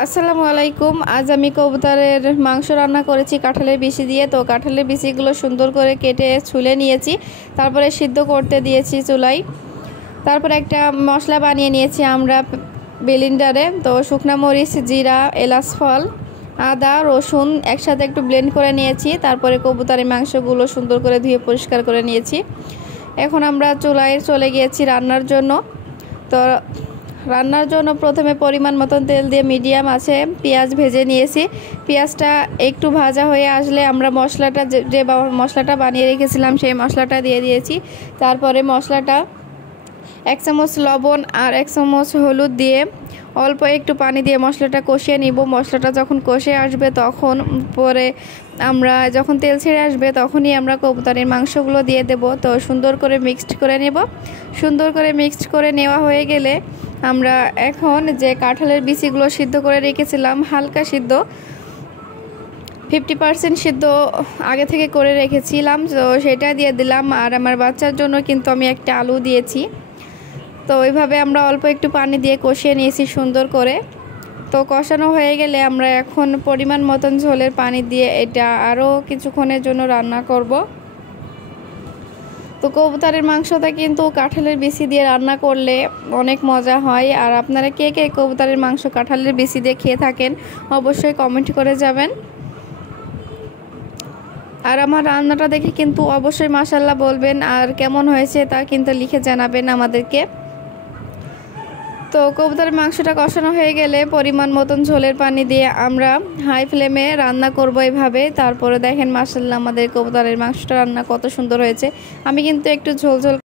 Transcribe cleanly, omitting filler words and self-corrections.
আসসালামু আলাইকুম। আজ আমি কবুতরের মাংস রান্না করেছি কাঁঠালের বিচি দিয়ে। তো কাঁঠালের বিচিগুলো সুন্দর করে কেটে ছুলে নিয়েছি, তারপরে সিদ্ধ করতে দিয়েছি চুলায়। তারপরে একটা মশলা বানিয়ে নিয়েছি আমরা ব্লেন্ডারে। তো শুকনা মরিচ, জিরা, এলাচ ফল, আদা, রসুন একসাথে একটু ব্লেন্ড করে নিয়েছি। তারপরে কবুতরের মাংসগুলো সুন্দর করে ধুয়ে পরিষ্কার করে নিয়েছি। এখন আমরা চুলায় চলে গিয়েছি রান্নার জন্য। তো রান্নার জন্য প্রথমে পরিমাণ মতন তেল দিয়ে মিডিয়াম আছে পেঁয়াজ ভেজে নিয়েছি। পেঁয়াজটা একটু ভাজা হয়ে আসলে আমরা মশলাটা যে মশলাটা বানিয়ে রেখেছিলাম সেই মশলাটা দিয়ে দিয়েছি। তারপরে মশলাটা 1 চামচ লবণ আর 1 চামচ হলুদ দিয়ে অল্প একটু পানি দিয়ে মশলাটা কষিয়ে নিব। মশলাটা যখন কষে আসবে তখন পরে আমরা যখন তেল ছেড়ে আসবে তখনই আমরা কবুতরের মাংসগুলো দিয়ে দেব। তো সুন্দর করে মিক্সড করে নেব। সুন্দর করে মিক্সড করে নেওয়া হয়ে গেলে আমরা এখন যে কাঁঠালের বিচিগুলো সিদ্ধ করে রেখেছিলাম, হালকা সিদ্ধ 50% সিদ্ধ আগে থেকে করে রেখেছিলাম, তো সেটা দিয়ে দিলাম। আর আমার বাচ্চার জন্য কিন্তু আমি একটা আলু দিয়েছি। তো ওইভাবে আমরা অল্প একটু পানি দিয়ে কষিয়ে নিয়েছি সুন্দর করে। তো কষানো হয়ে গেলে আমরা এখন পরিমাণ মতন ঝোলের পানি দিয়ে এটা আরও কিছুক্ষণের জন্য রান্না করব। তো কবুতরের মাংসটা কিন্তু কাঁঠালের বিচি দিয়ে রান্না করলে অনেক মজা হয়। আর আপনারা কে কে কবুতরের মাংস কাঁঠালের বিচি দিয়ে খেয়ে থাকেন অবশ্যই কমেন্ট করে যাবেন। আর আমার রান্নাটা দেখে কিন্তু অবশ্যই মাশাআল্লাহ বলবেন, আর কেমন হয়েছে তা কিন্তু লিখে জানাবেন আমাদেরকে। তো কবুতরের মাংসটা কষানো হয়ে গেলে পরিমাণ মতন ঝোলের পানি দিয়ে আমরা হাই ফ্লেমে রান্না করব এভাবে। তারপরে দেখেন মাশাআল্লাহ আমাদের কবুতরের মাংসটা রান্না কত সুন্দর হয়েছে। আমি কিন্তু একটু ঝোল ঝোল